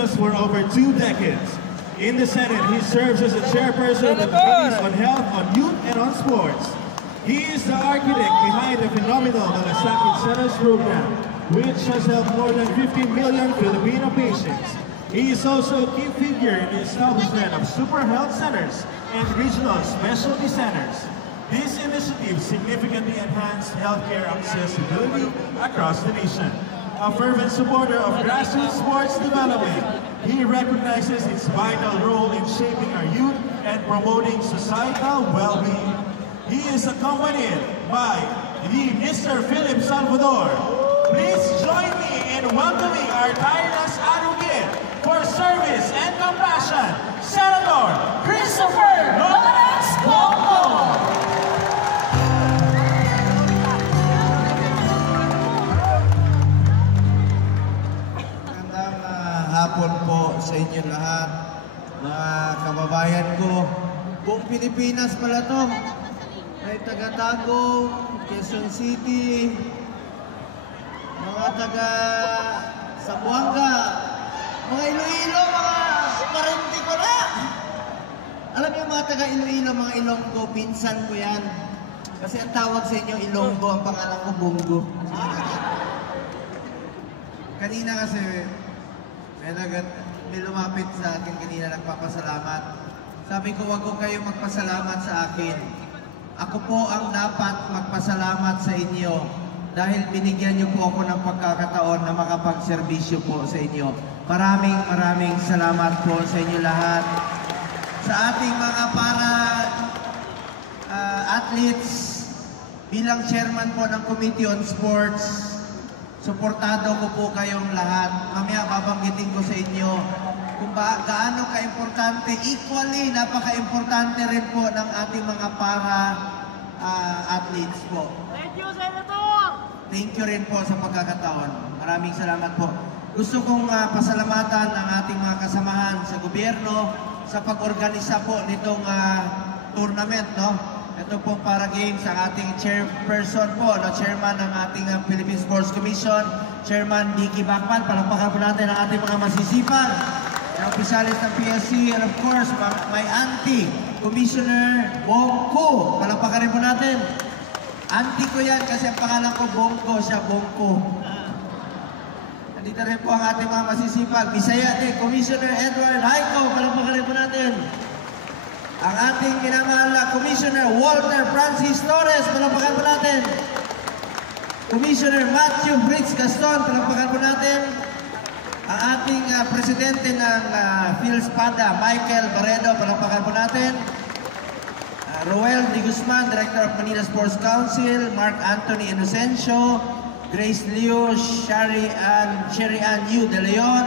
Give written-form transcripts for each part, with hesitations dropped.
Filipinos for over 2 decades. In the Senate, he serves as a chairperson of the Committees on Health, on Youth, and on Sports. He is the architect behind the phenomenal Malasakit Centers program, which has helped more than 15 million Filipino patients. He is also a key figure in the establishment of super health centers and regional specialty centers. These initiatives significantly enhance healthcare accessibility across the nation. A fervent supporter of grassroots sports development, he recognizes its vital role in shaping our youth and promoting societal well-being. He is accompanied by the Mr. Philip Salvador. Please join me in welcoming our tireless advocate for service and compassion, Senator Christopher Lawrence Bongo. Hapon po sa inyo lahat, mga kababayan ko. Buong Pilipinas pala to. May taga Tagum, Quezon City, mga taga Zamboanga, mga Iloilo, mga parenti ko na. Alam niyo mga taga Iloilo, mga Ilonggo, pinsan ko yan. Kasi ang tawag sa inyo Ilonggo, ang pangalan ko Bongo. Kanina kasi may lumapit sa akin kanina nagpapasalamat. Sabi ko, wag ko kayo magpasalamat sa akin. Ako po ang dapat magpasalamat sa inyo dahil binigyan niyo po ako ng pagkakataon na makapagserbisyo po sa inyo. Maraming salamat po sa inyo lahat. Sa ating mga athletes, bilang chairman po ng Committee on Sports, suportado ko po kayong lahat. Mamaya babanggitin ko sa inyo kung gaano ka-importante, equally napaka-importante rin po ng ating mga athletes po. Thank you, Senator! Thank you rin po sa pagkakataon. Maraming salamat po. Gusto kong pasalamatan ang ating mga kasamahan sa gobyerno sa pag-organisa po nitong tournament, no? Ito pong para games ang ating chairperson po, chairman ng ating Philippine Sports Commission, Chairman Dicky Bacman. Palakpakan po natin ang ating mga masisipag, ang opisyalis ng PSC, and of course, my auntie, Commissioner Bongo. Palakpakan rin po natin. Auntie ko yan kasi ang pangalan ko Bongo, siya Bongo. Nandito rin po ang ating mga masisipag, Bisaya din, Commissioner Edward Haiko. Palakpakan rin po natin. Ang ating minamahal na Commissioner Walter Francis Torres, palapakan po natin. Commissioner Matthew Fritz Gaston, palapakan po natin. Ang ating presidente ng PhilSPADA, Michael Barredo, palapakan po natin. Roel De Guzman, Director of Manila Sports Council, Mark Anthony Inocencio, Grace Leo, Sherry Ann Yu De Leon,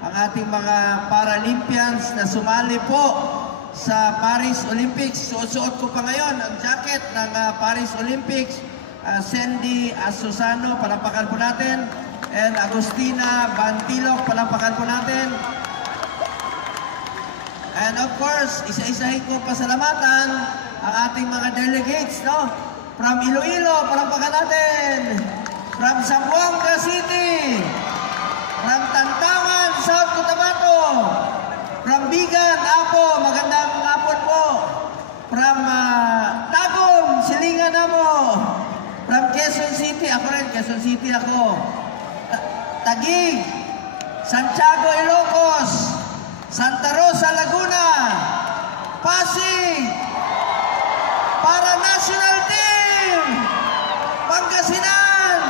ang ating mga Paralympians na sumali po sa Paris Olympics. Suot ko pa ngayon ang jacket ng Paris Olympics. Sandy Asusano, palapakan po natin. And Agustina Bantilok, palapakan po natin. And of course, isa-isahin ko pasalamatan ang ating mga delegates, no? From Iloilo, palapakan natin. From Zamboanga City. From Tantaman, South Cotabato. From Bigan, Apo, magandang hapon po. From Tagum, Silingan mo. From Quezon City, ako rin, Quezon City ako. Taguig, Santiago, Ilocos, Santa Rosa, Laguna, Pasig, para National Team, Pangasinan,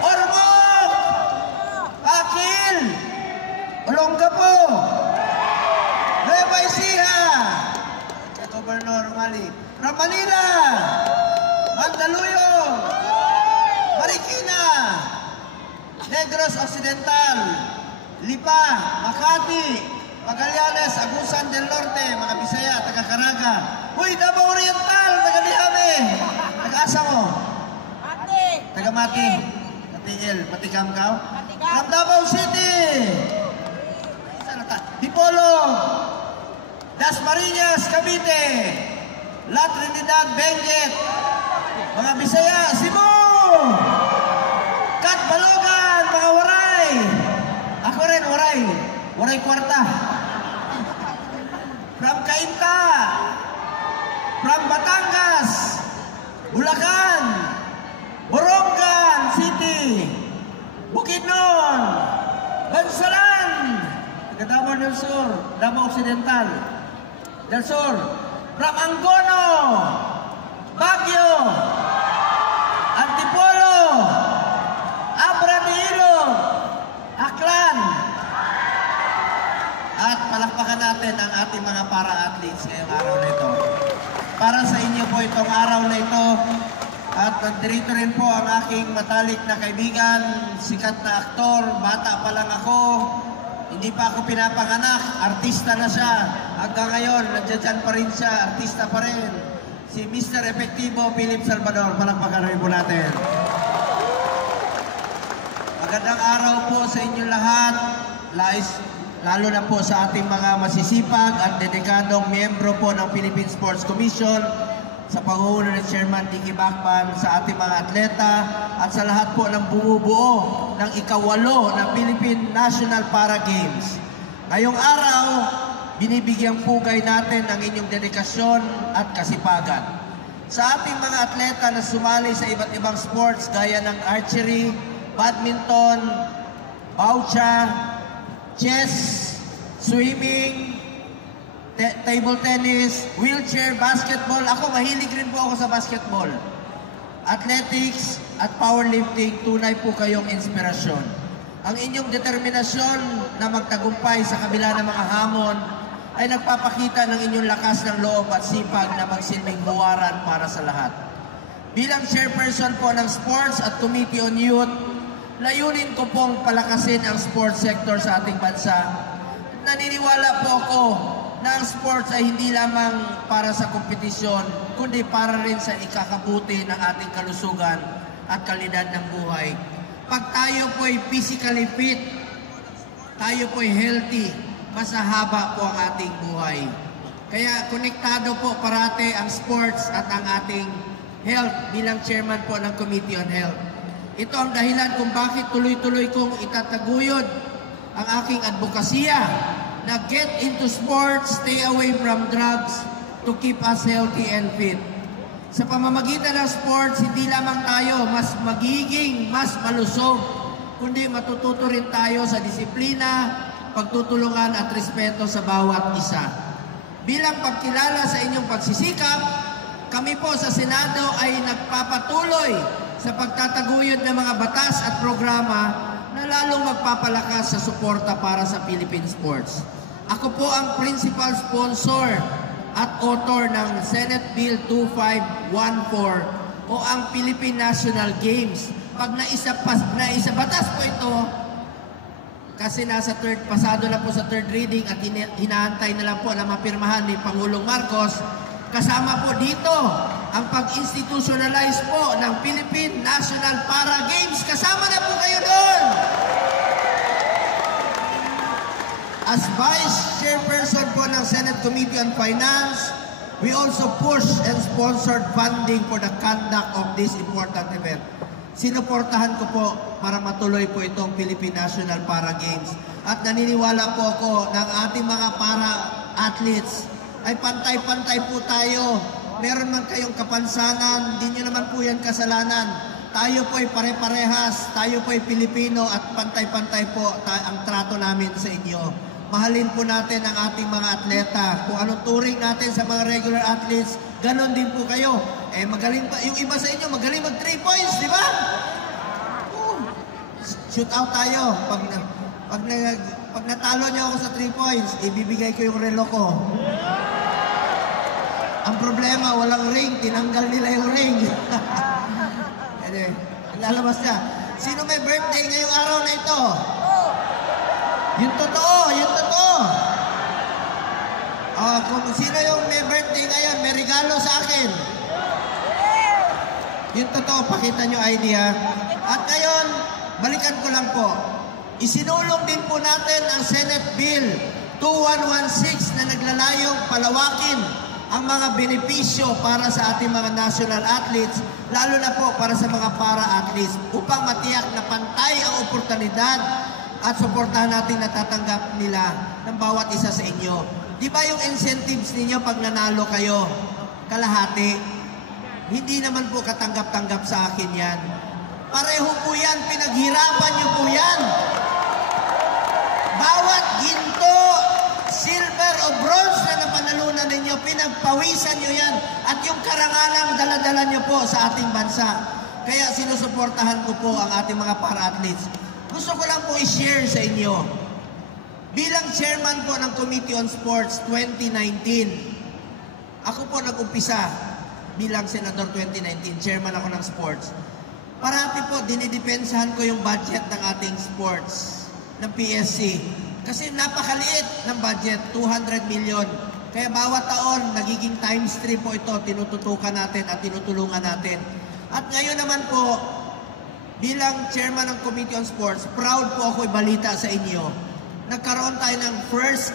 Ormoc, Akil, Olongapo, Nueva Ecija, Governor Mali, from Manila, Mandaluyong, Marikina, Negros Occidental, Lipa, Makati, Magallanes, Agusan del Norte, mga Bisaya, taga Caraga. Uy, Davao Oriental, taga Lihame. Taga-asa mo? Mati. Taga Mati. Matiil, Matigamgaw. From Davao City. Dipolo, Dasmariñas, Cavite, La Trinidad, Benguet, mga Bisaya, Cebu, Catbalogan, mga Waray. Ako rin, Waray. Sugay, waray kwarta. From Cainta, from Batangas, Bulacan, Borongan City, Bukidnon, Bansalan, Davao del Sur, Davao Occidental, del Sur, from Angono, Baguio, Antipolo, Abra de Ilog, Aklan. At palakpakan natin ang ating mga para-athletes ngayong araw na ito. Para sa inyo po itong araw na ito. At nandito rin po ang aking matalik na kaibigan, sikat na aktor, bata pa lang ako. Hindi pa ako pinapanganak, artista na siya. Hanggang ngayon, nandiyan pa rin siya, artista pa rin. Si Mr. Efectivo Philip Salvador, palakpakan rin po natin. Magandang araw po sa inyo lahat, lalo na po sa ating mga masisipag at dedikadong miyembro po ng Philippine Sports Commission, sa pangulo ng Chairman Dicky Bacban, sa ating mga atleta, at sa lahat po ng bumubuo ng ika-8 na Philippine National Para Games. Ngayong araw, binibigyang pugay natin ang inyong dedikasyon at kasipagan. Sa ating mga atleta na sumali sa iba't ibang sports gaya ng archery, badminton, baucha, chess, swimming, table tennis, wheelchair, basketball. Ako, mahilig rin po ako sa basketball. Athletics at powerlifting, tunay po kayong inspirasyon. Ang inyong determinasyon na magtagumpay sa kabila ng mga hamon ay nagpapakita ng inyong lakas ng loob at sipag na magsilbing buwaran para sa lahat. Bilang chairperson po ng Sports at Committee on Youth, layunin ko pong palakasin ang sports sector sa ating bansa. Naniniwala po ako na ang sports ay hindi lamang para sa kompetisyon, kundi para rin sa ikakabuti ng ating kalusugan at kalidad ng buhay. Pag tayo po ay physically fit, tayo po ay healthy, mas haba po ang ating buhay. Kaya konektado po parate ang sports at ang ating health bilang chairman po ng Committee on Health. Ito ang dahilan kung bakit tuloy-tuloy kong itataguyod ang aking advokasya na get into sports, stay away from drugs to keep us healthy and fit. Sa pamamagitan ng sports, hindi lamang tayo mas magiging mas malusog, kundi matututo rin tayo sa disiplina, pagtutulungan at respeto sa bawat isa. Bilang pagkilala sa inyong pagsisikap, kami po sa Senado ay nagpapatuloy sa pagtataguyod ng mga batas at programa na lalong magpapalakas sa suporta para sa Philippine sports. Ako po ang principal sponsor at author ng Senate Bill 2514 o ang Philippine National Games. Pag naisabatas po ito, kasi pasado na po sa third reading at hinahantay na lang po na mapirmahan ni Pangulong Marcos, kasama po dito ang pag-institutionalize po ng Philippine National Para Games. Kasama na po kayo doon! As Vice Chairperson po ng Senate Committee on Finance, we also push and sponsored funding for the conduct of this important event. Sinuportahan ko po para matuloy po itong Philippine National Para Games. At naniniwala po ako ng ating mga para-athletes ay pantay-pantay po tayo. Meron man kayong kapansanan, hindi nyo naman po yan kasalanan. Tayo po ay pare-parehas, tayo po ay Pilipino at pantay-pantay po ang trato namin sa inyo. Mahalin po natin ang ating mga atleta. Kung anong turing natin sa mga regular athletes, ganon din po kayo. Eh magaling pa, yung iba sa inyo magaling mag 3 points, di ba? Shoot out tayo. Pag natalo niyo ako sa 3 points, ibibigay ko yung relo ko. Ang problema, walang ring. Tinanggal nila yung ring. Lalabas niya. Sino may birthday ngayong araw na ito? Yung totoo, yung totoo. Kung sino yung may birthday ngayon, may regalo sa akin. Yung totoo, pakita nyo ID ha. At ngayon, balikan ko lang po. Isinulong din po natin ang Senate Bill 2116 na naglalayong palawakin ang mga benepisyo para sa ating mga national athletes, lalo na po para sa mga para-athletes, upang matiyak na pantay ang oportunidad at suportahan natin natatanggap nila ng bawat isa sa inyo. Di ba yung incentives ninyo pag nanalo kayo, kalahati? Hindi naman po katanggap-tanggap sa akin yan. Pareho po yan, pinaghirapan nyo po yan. Bawat ginto, silver o bronze na napanalunan ninyo, pinagpawisan nyo yan. At yung karangalang daladala nyo po sa ating bansa. Kaya sinusuportahan ko po ang ating mga para-athletes. Gusto ko lang po i-share sa inyo. Bilang chairman po ng Committee on Sports 2019, ako po nag-umpisa bilang senador 2019, chairman ako ng sports. Parati po, dinidepensahan ko yung budget ng ating sports, ng PSC. Kasi napakaliit ng budget, 200 million. Kaya bawat taon, nagiging times 3 po ito, tinututukan natin at tinutulungan natin. At ngayon naman po, bilang chairman ng Committee on Sports, proud po ako ibalita sa inyo. Nagkaroon tayo ng first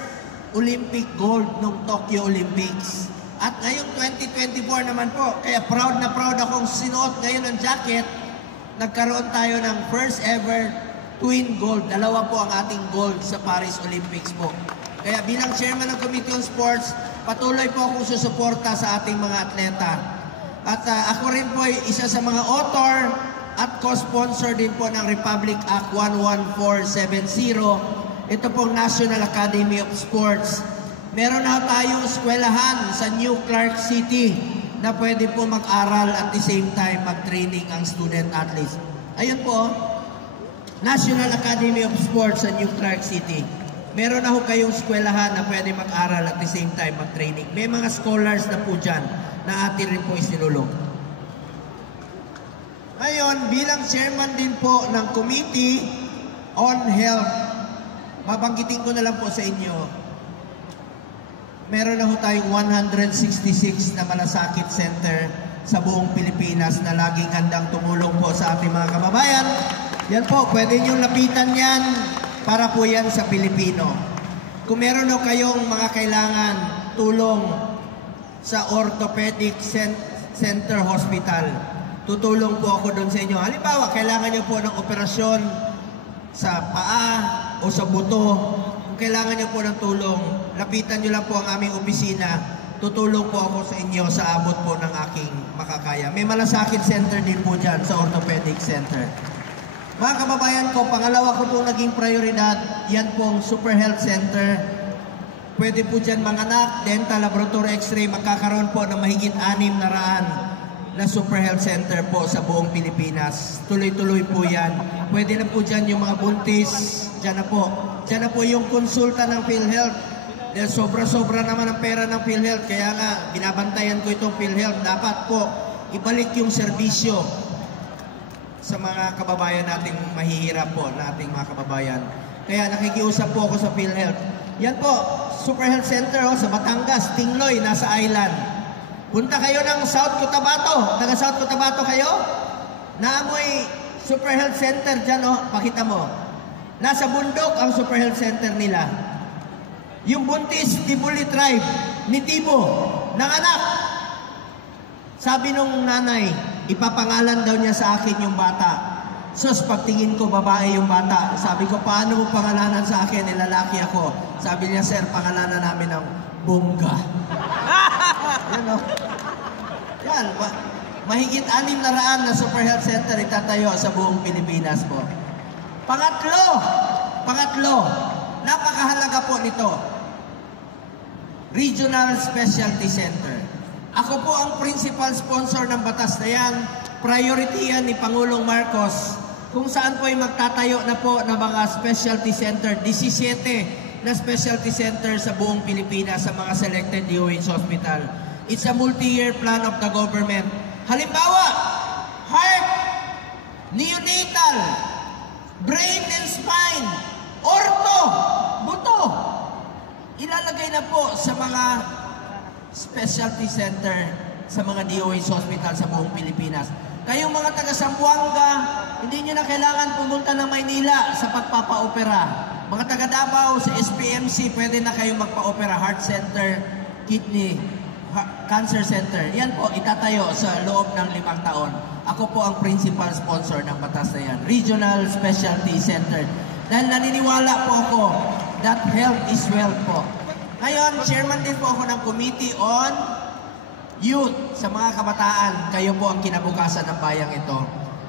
Olympic gold nung Tokyo Olympics. At ngayong 2024 naman po, kaya proud na proud akong sinuot ngayon ng jacket, nagkaroon tayo ng first ever twin gold. Dalawa po ang ating gold sa Paris Olympics po. Kaya bilang chairman ng Committee on Sports, patuloy po akong susuporta sa ating mga atleta. At ako rin po ay isa sa mga author at co-sponsor din po ng Republic Act 11470. Ito pong National Academy of Sports. Meron na tayong eskwelahan sa New Clark City na pwede po mag-aral at the same time mag-training ang student athletes. Ayun po, National Academy of Sports sa New Clark City. Meron na ho kayong eskwelahan na pwede mag-aral at the same time mag-training. May mga scholars na po dyan na atin rin po isinulong. Ngayon, bilang chairman din po ng Committee on Health, mabanggitin ko na lang po sa inyo, meron na ho tayong 166 na malasakit center sa buong Pilipinas na laging handang tumulong po sa ating mga kababayan. Yan po, pwede nyo lapitan yan para po yan sa Pilipino. Kung meron ho kayong mga kailangan tulong sa Orthopedic Center Hospital, tutulong po ako doon sa inyo. Halimbawa, kailangan nyo po ng operasyon sa paa o sa buto. Kung kailangan nyo po ng tulong, lapitan nyo lang po ang aming opisina. Tutulong po ako sa inyo sa abot po ng aking makakaya. May malasakit center din po dyan sa Orthopedic Center. Mga kababayan ko, pangalawa ko po naging prioridad, yan pong Super Health Center. Pwede po dyan manganak, dental, laboratory, x-ray, magkakaroon po ng mahigit 600 na Super Health Center po sa buong Pilipinas. Tuloy-tuloy po yan. Pwede na po dyan yung mga buntis, dyan na po. Dyan na po yung konsulta ng PhilHealth. Dahil sobra-sobra naman ang pera ng PhilHealth, kaya nga binabantayan ko itong PhilHealth. Dapat po ibalik yung serbisyo sa mga kababayan nating mahihirap po, nating mga kababayan. Kaya nakikiusap po ako sa PhilHealth. Yan po, Super Health Center sa Batangas, Tingloy, nasa island. Punta kayo ng South Cotabato. Taga South Cotabato kayo? Naamoy Super Health Center dyan, pakita mo. Nasa bundok ang Super Health Center nila. Yung buntis, Tibuli Tribe, ni Tibo, nanganak. Sabi nung nanay, ipapangalan daw niya sa akin yung bata. Sus, pagtingin ko, babae yung bata. Sabi ko, paano mo pangalanan sa akin? Lalaki ako. Sabi niya, sir, pangalanan namin ng Bongga. Yan o. Yan. Mahigit 600 na Super Health Center itatayo sa buong Pilipinas po. Pangatlo, napakahalaga po nito. Regional Specialty Center. Ako po ang principal sponsor ng batas na yan. Priority yan ni Pangulong Marcos. Kung saan po ay magtatayo na po ng mga specialty center. 17 na specialty center sa buong Pilipinas sa mga selected DOH hospital. It's a multi-year plan of the government. Halimbawa, heart, neonatal, brain and spine, ortho, buto. Ilalagay na po sa mga specialty center sa mga DOH hospital sa buong Pilipinas. Kayong mga taga Zamboanga, hindi nyo na kailangan pumunta ng Maynila sa pagpapa-opera. Mga taga Davao sa SPMC, pwede na kayong magpa-opera. Heart Center, Kidney, Cancer Center. Yan po, itatayo sa loob ng 5 taon. Ako po ang principal sponsor ng batas na yan. Regional Specialty Center. Dahil naniniwala po ako that health is wealth po. Ngayon, chairman din po ako ng Committee on Youth sa mga kabataan. Kayo po ang kinabukasan ng bayang ito.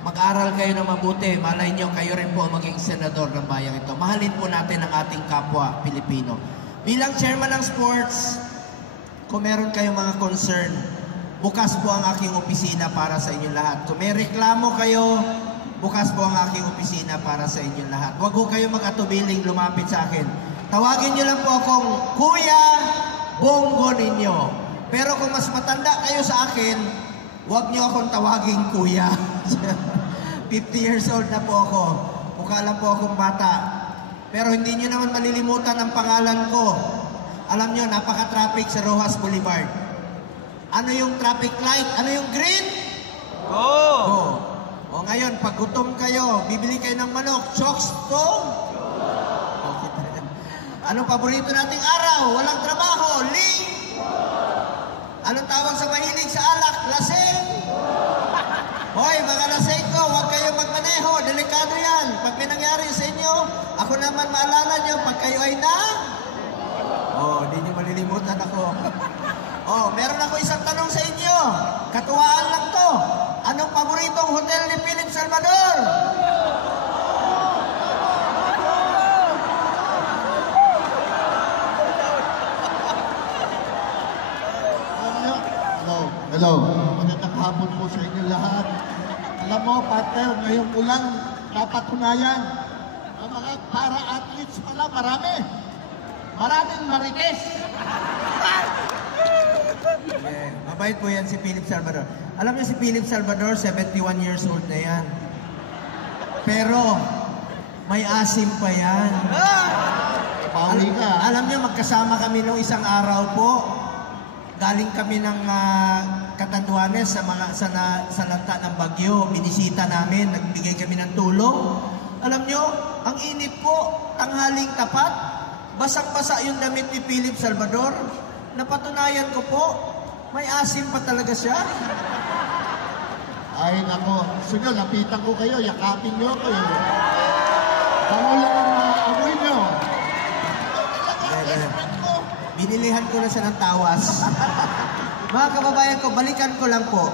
Mag-aral kayo ng mabuti. Malay nyo, kayo rin po maging senador ng bayang ito. Mahalin po natin ang ating kapwa Pilipino. Bilang chairman ng sports, kung meron kayong mga concern, bukas po ang aking opisina para sa inyong lahat. Kung may reklamo kayo, bukas po ang aking opisina para sa inyong lahat. Huwag po kayo mag-atubiling lumapit sa akin. Tawagin nyo lang po akong Kuya Bongo ninyo. Pero kung mas matanda kayo sa akin, huwag nyo akong tawaging Kuya. 50 years old na po ako. Mukha lang po akong bata. Pero hindi nyo naman malilimutan ang pangalan ko. Alam nyo, napaka-traffic sa Rojas Boulevard. Ano yung traffic light? Ano yung green? Go! Go. O ngayon, pag gutom kayo, bibili kayo ng manok, chokes to? Okay. Anong paborito nating araw? Walang trabaho, ling? Anong tawag sa mahilig sa alak? Lasing? Hoy, mga lasing ko, huwag kayong magmaneho, delikado yan. Pag may nangyari sa inyo, ako naman maalala nyo, pag kayo ay na? Hindi nyo malilimutan ako. Meron ako isang tanong sa inyo. Katuwaan lang to. Anong paboritong hotel ni Philip Salvador? Hello. Magandang hapon po sa inyo lahat. Alam mo, partner, ngayong ulang napatunayan. Ang mga para-athletes pala, marami. Maraming marites. Yeah, mabait po yan si Philip Salvador. Alam niyo si Philip Salvador, 71 years old na yan. Pero, may asim pa yan. Pauli ka. Alam niyo, magkasama kami nung isang araw po. Galing kami ng Catanduanes sa lanta ng Bagyo. Binisita namin, nagbigay kami ng tulong. Alam niyo, ang init po, tanghaling tapat. Basang-basa yung damit ni Philip Salvador. Napatunayan ko po, may asim pa talaga siya. Ay, nako. Sige, lapitan ko kayo. Yakapin nyo kayo. Pangulo ang amoy nyo. Binilihan ko na siya ng tawas. Mga kababayan ko, balikan ko lang po.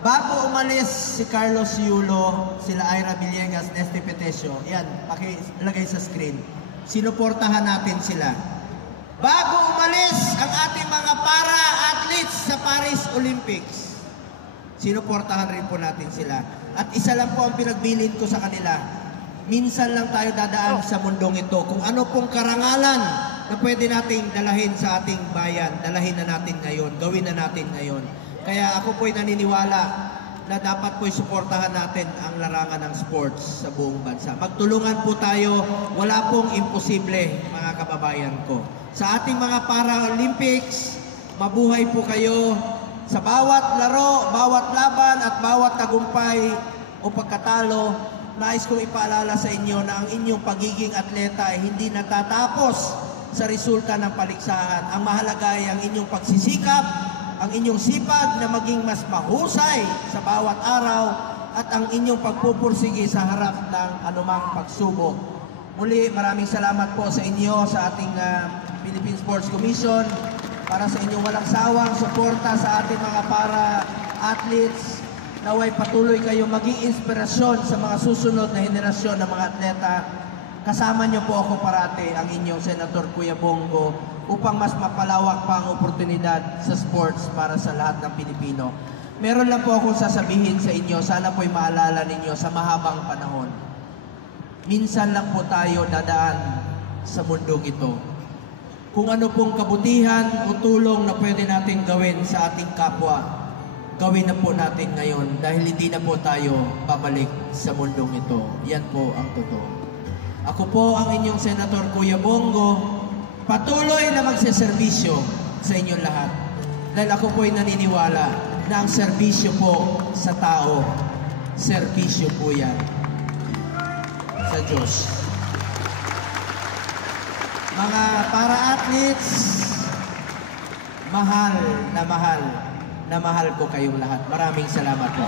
Bago umalis si Carlos Yulo, sila Ira Villegas, Nesty Petesio, yan, pakilagay sa screen. Sinuportahan natin sila. Bago umalis ang ating mga para-athletes sa Paris Olympics, sinuportahan rin po natin sila. At isa lang po ang pinagbilin ko sa kanila. Minsan lang tayo dadaan sa mundong ito. Kung ano pong karangalan na pwede nating dalahin sa ating bayan, dalahin na natin ngayon, gawin na natin ngayon. Kaya ako po'y naniniwala na dapat po'y suportahan natin ang larangan ng sports sa buong bansa. Magtulungan po tayo, wala pong imposible, mga kababayan ko. Sa ating mga Paralympics, mabuhay po kayo sa bawat laro, bawat laban at bawat tagumpay o pagkatalo. Nais kong ipaalala sa inyo na ang inyong pagiging atleta ay hindi natatapos sa resulta ng paligsahan. Ang mahalaga ay ang inyong pagsisikap, ang inyong sipag na maging mas mahusay sa bawat araw at ang inyong pagpupursige sa harap ng anumang pagsubok. Muli, maraming salamat po sa inyo sa ating Philippine Sports Commission para sa inyong walang sawang suporta sa ating mga para-athletes. Naway patuloy kayong maging inspirasyon sa mga susunod na henerasyon ng mga atleta. Kasama niyo po ako parati, ang inyong Senator Kuya Bongo, upang mas mapalawak pa ang oportunidad sa sports para sa lahat ng Pilipino. Meron lang po akong sasabihin sa inyo, sana po'y maalala ninyo sa mahabang panahon. Minsan lang po tayo dadaan sa mundong ito. Kung ano pong kabutihan o tulong na pwede natin gawin sa ating kapwa, gawin na po natin ngayon dahil hindi na po tayo babalik sa mundong ito. Yan po ang totoo. Ako po ang inyong Senator Kuya Bongo, patuloy na magseserbisyo sa inyong lahat. Dahil ako po'y naniniwala na ang serbisyo po sa tao, serbisyo po yan sa Diyos. Mga para-athletes, mahal na mahal ko kayong lahat. Maraming salamat po.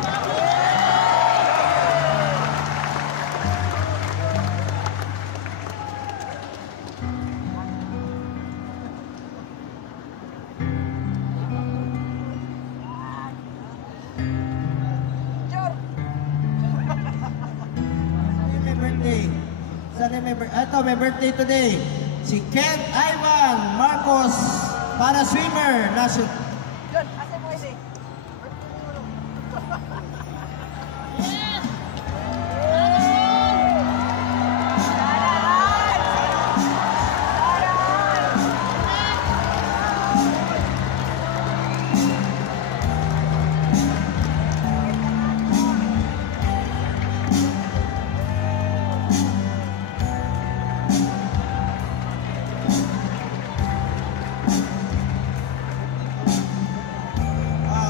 may birthday today. Si Ken Ivan Marcos para swimmer. Yun, asa mo isi?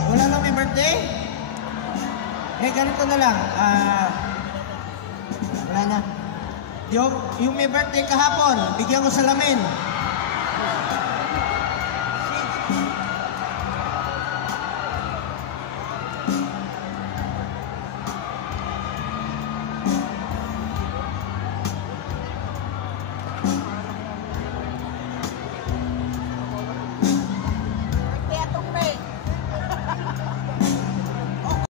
Wala lang may birthday? Ganito na lang. Wala na. Yung may birthday kahapon, bigyan ko salamin.